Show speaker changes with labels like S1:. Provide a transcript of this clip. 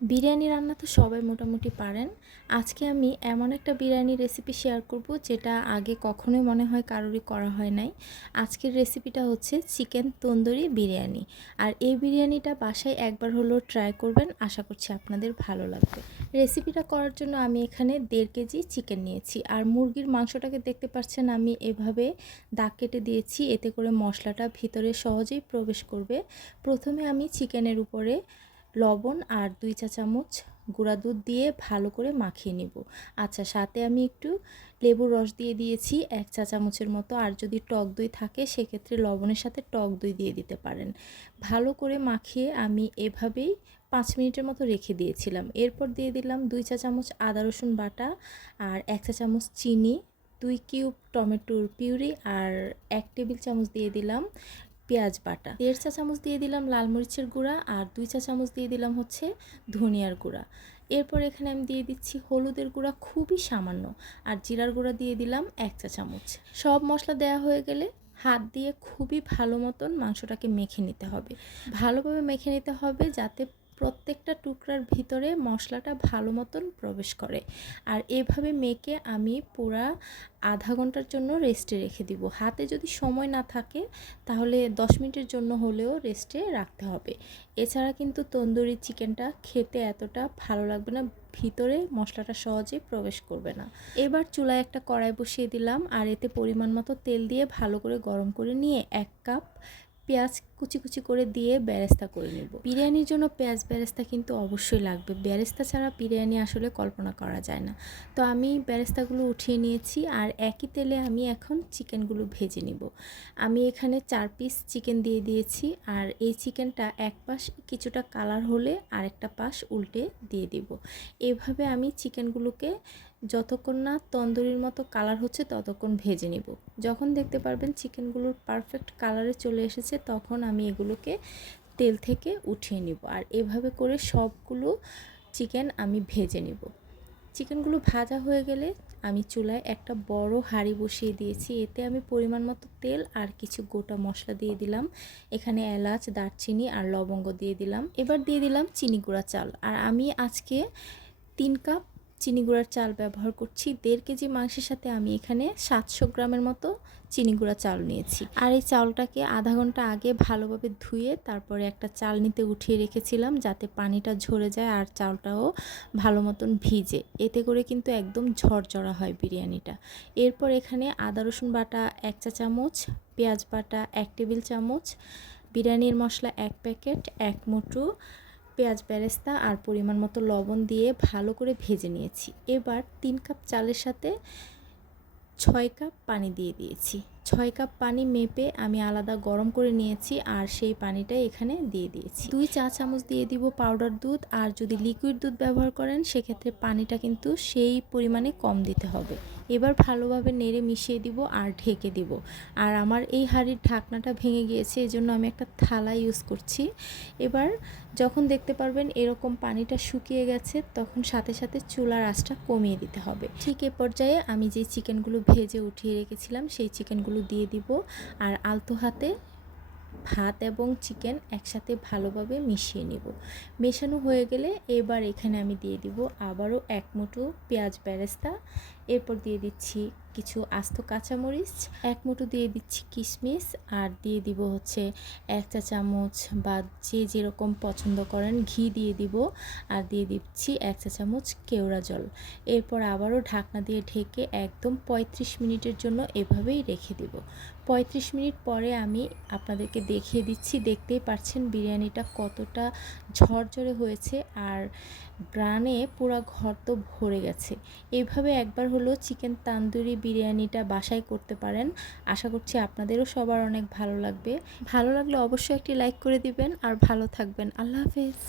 S1: বিরিয়ানি রান্না তো সবাই মোটামুটি পারেন। আজকে আমি এমন একটা বিরিয়ানি রেসিপি শেয়ার করব, যেটা আগে কখনোই মনে হয় কারোরই করা হয় নাই। আজকের রেসিপিটা হচ্ছে চিকেন তন্দুরি বিরিয়ানি। আর এই বিরিয়ানিটা বাসায় একবার হলেও ট্রাই করবেন, আশা করছি আপনাদের ভালো লাগবে। রেসিপিটা করার জন্য আমি এখানে দেড় কেজি চিকেন নিয়েছি। আর মুরগির মাংসটাকে দেখতে পাচ্ছেন, আমি এভাবে দাগ কেটে দিয়েছি, এতে করে মশলাটা ভিতরে সহজেই প্রবেশ করবে। প্রথমে আমি চিকেনের উপরে লবণ আর দুই চা চামচ গুঁড়া দুধ দিয়ে ভালো করে মাখিয়ে নেব। আচ্ছা সাথে আমি একটু লেবুর রস দিয়ে দিয়েছি এক চা চামচের মতো। আর যদি টক দই থাকে, সেক্ষেত্রে লবণের সাথে টক দই দিয়ে দিতে পারেন। ভালো করে মাখিয়ে আমি এভাবেই পাঁচ মিনিটের মতো রেখে দিয়েছিলাম। এরপর দিয়ে দিলাম দুই চা চামচ আদা রসুন বাটা আর এক চা চামচ চিনি, দুই কিউব টমেটোর পিউরি আর এক টেবিল চামচ দিয়ে দিলাম পেঁয়াজ বাটা। দেড় চা চামচ দিয়ে দিলাম লাল মরিচের গুঁড়া আর দুই চা চামচ দিয়ে দিলাম হচ্ছে ধনিয়ার গুঁড়া। এরপর এখানে আমি দিয়ে দিচ্ছি হলুদের গুঁড়া খুবই সামান্য আর জিরার গুঁড়া দিয়ে দিলাম এক চা চামচ। সব মশলা দেওয়া হয়ে গেলে হাত দিয়ে খুবই ভালো মতন মাংসটাকে মেখে নিতে হবে। ভালোভাবে মেখে নিতে হবে যাতে প্রত্যেকটা টুকরার ভিতরে মশলাটা ভালো মতন প্রবেশ করে। আর এভাবে মেখে আমি পুরা আধা ঘণ্টার জন্য রেস্টে রেখে দিব। হাতে যদি সময় না থাকে, তাহলে দশ মিনিটের জন্য হলেও রেস্টে রাখতে হবে। এছাড়া কিন্তু তন্দুরি চিকেনটা খেতে এতটা ভালো লাগবে না, ভিতরে মশলাটা সহজে প্রবেশ করবে না। এবার চুলায় একটা কড়াই বসিয়ে দিলাম, আর এতে পরিমাণ মতো তেল দিয়ে ভালো করে গরম করে নিয়ে এক কাপ পেঁয়াজ কুচি কুচি করে দিয়ে ব্যারেস্তা করে নেব। বিরিয়ানির জন্য পেঁয়াজ ব্যারেস্তা কিন্তু অবশ্যই লাগবে। ব্যারেস্তা ছাড়া বিরিয়ানি আসলে কল্পনা করা যায় না। তো আমি ব্যারেস্তাগুলো উঠিয়ে নিয়েছি আর একই তেলে আমি এখন চিকেনগুলো ভেজে নিব। আমি এখানে চার পিস চিকেন দিয়ে দিয়েছি আর এই চিকেনটা এক পাশ কিছুটা কালার হলে আরেকটা পাশ উল্টে দিয়ে দিব। এভাবে আমি চিকেনগুলোকে যতক্ষণ না তন্দুরির মতো কালার হচ্ছে ততক্ষণ ভেজে নিব। যখন দেখতে পারবেন চিকেনগুলোর পারফেক্ট কালারে চলে এসেছে তখন আমি এগুলোকে তেল থেকে উঠিয়ে নিব। আর এভাবে করে সবগুলো চিকেন আমি ভেজে নিব। চিকেনগুলো ভাজা হয়ে গেলে আমি চুলায় একটা বড় হাঁড়ি বসিয়ে দিয়েছি। এতে আমি পরিমাণ মতো তেল আর কিছু গোটা মশলা দিয়ে দিলাম। এখানে এলাচ, দারচিনি আর লবঙ্গ দিয়ে দিলাম। এবার দিয়ে দিলাম চিনি গুঁড়া চাল। আর আমি আজকে তিন কাপ চিনি গুঁড়ার চাল ব্যবহার করছি। দেড় কেজি মাংসের সাথে আমি এখানে সাতশো গ্রামের মতো চিনি গুঁড়া চাল নিয়েছি। আর এই চালটাকে আধা ঘণ্টা আগে ভালোভাবে ধুয়ে তারপরে একটা চাল নিতে উঠিয়ে রেখেছিলাম যাতে পানিটা ঝরে যায় আর চালটাও ভালো মতন ভিজে। এতে করে কিন্তু একদম ঝরঝরা হয় বিরিয়ানিটা। এরপর এখানে আদা, রসুন বাটা এক চা চামচ, পেঁয়াজ বাটা এক টেবিল চামচ, বিরিয়ানির মশলা এক প্যাকেট, এক মুঠো পেঁয়াজ বেরেস্তা আর পরিমাণ মতো লবণ দিয়ে ভালো করে ভেজে নিয়েছি। এবার তিন কাপ চালের সাথে ছয় কাপ পানি দিয়ে দিয়েছি। ছয় কাপ পানি মেপে আমি আলাদা গরম করে নিয়েছি আর সেই পানিটা এখানে দিয়ে দিয়েছি। দুই চা চামচ দিয়ে দিব পাউডার দুধ আর যদি লিকুইড দুধ ব্যবহার করেন, সেক্ষেত্রে পানিটা কিন্তু সেই পরিমাণে কম দিতে হবে। এবার ভালোভাবে নেড়ে মিশিয়ে দিব আর ঢেকে দিব। আর আমার এই হাঁড়ির ঢাকনাটা ভেঙে গিয়েছে, এজন্য আমি একটা থালা ইউজ করছি। এবার যখন দেখতে পারবেন এরকম পানিটা শুকিয়ে গেছে, তখন সাথে সাথে চুলার আঁচটা কমিয়ে দিতে হবে। ঠিক এ পর্যায়ে আমি যে চিকেনগুলো ভেজে উঠিয়ে রেখেছিলাম, সেই চিকেনগুলো দিয়ে দিব। আর আলতো হাতে ভাত এবং চিকেন একসাথে ভালোভাবে মিশিয়ে নেব। মেশানো হয়ে গেলে এবার এখানে আমি দিয়ে দিব আবারও এক মুঠো পেঁয়াজ ব্যারেস্তা এরপর দিয়ে দিচ্ছি কিছু আস্ত কাঁচামরিচ, এক মুঠো দিয়ে দিচ্ছি কিশমিশ আর দিয়ে দিব হচ্ছে এক চা চামচ বা যে যেরকম পছন্দ করেন ঘি দিয়ে দিব আর দিয়ে দিচ্ছি এক চা চামচ কেওড়া জল। এরপর আবারও ঢাকনা দিয়ে ঢেকে একদম ৩৫ মিনিটের জন্য এভাবেই রেখে দিব। ৩৫ মিনিট পরে আমি আপনাদেরকে দেখিয়ে দিচ্ছি, দেখতেই পাচ্ছেন বিরিয়ানিটা কতটা ঝরঝরে হয়েছে আর গ্রানে পুরো ঘর তো ভরে গেছে। এইভাবে একবার হলো চিকেন তান্দুরি বিরিয়ানিটা বাসায় করতে পারেন। আশা করছি আপনাদেরও সবার অনেক ভালো লাগবে। ভালো লাগলে অবশ্যই একটি লাইক করে দিবেন। আর ভালো থাকবেন। আল্লাহ হাফেজ।